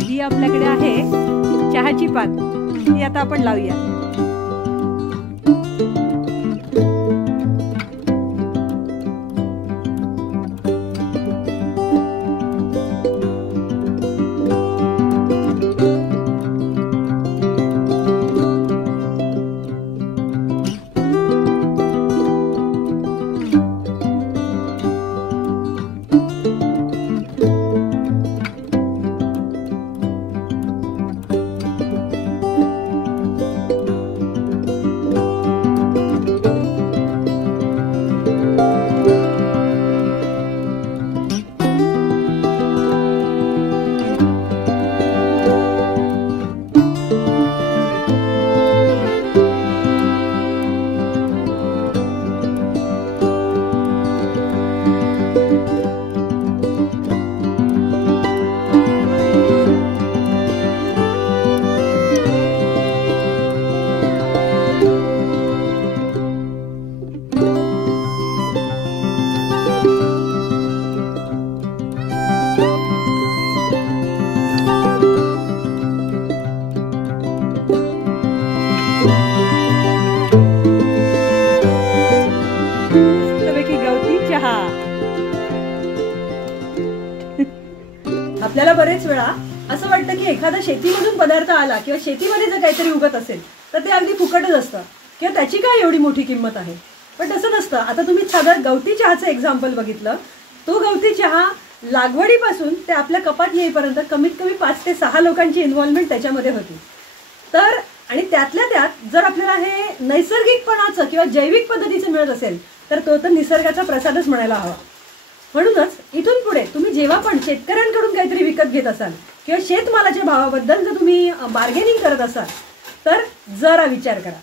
ही आपल्याकडे आहे चहाची पात, ही आता आपण लावूया. आपल्याला बरेच वेळा असं वाटतं की एखादा शेतीमधून पदार्थ आला किंवा शेतीमध्ये जर काहीतरी उगत असेल तर ते अगदी फुकटच असतं किंवा त्याची काय एवढी मोठी किंमत आहे. पण तसं नसतं. आता तुम्ही साधारण गवती चहाचं एक्झाम्पल बघितलं. तो गवती चहा लागवडीपासून ते आपल्या कपात येईपर्यंत कमीत कमी 5 ते 6 लोकांची इन्व्हॉल्वमेंट त्याच्यामध्ये होती. तर आणि त्यातल्या त्यात जर आपल्याला हे नैसर्गिकपणाचं किंवा जैविक पद्धतीचं मिळत असेल तर तो तर निसर्गाचा प्रसादच म्हणायला हवा. म्हणूनच इथून पुढे तुम्ही जेव्हा पण शेतकऱ्यांकडून काहीतरी विकत घेत असाल किंवा शेतमालाच्या भावाबद्दल जर तुम्ही बार्गेनिंग करत असाल तर जरा विचार करा.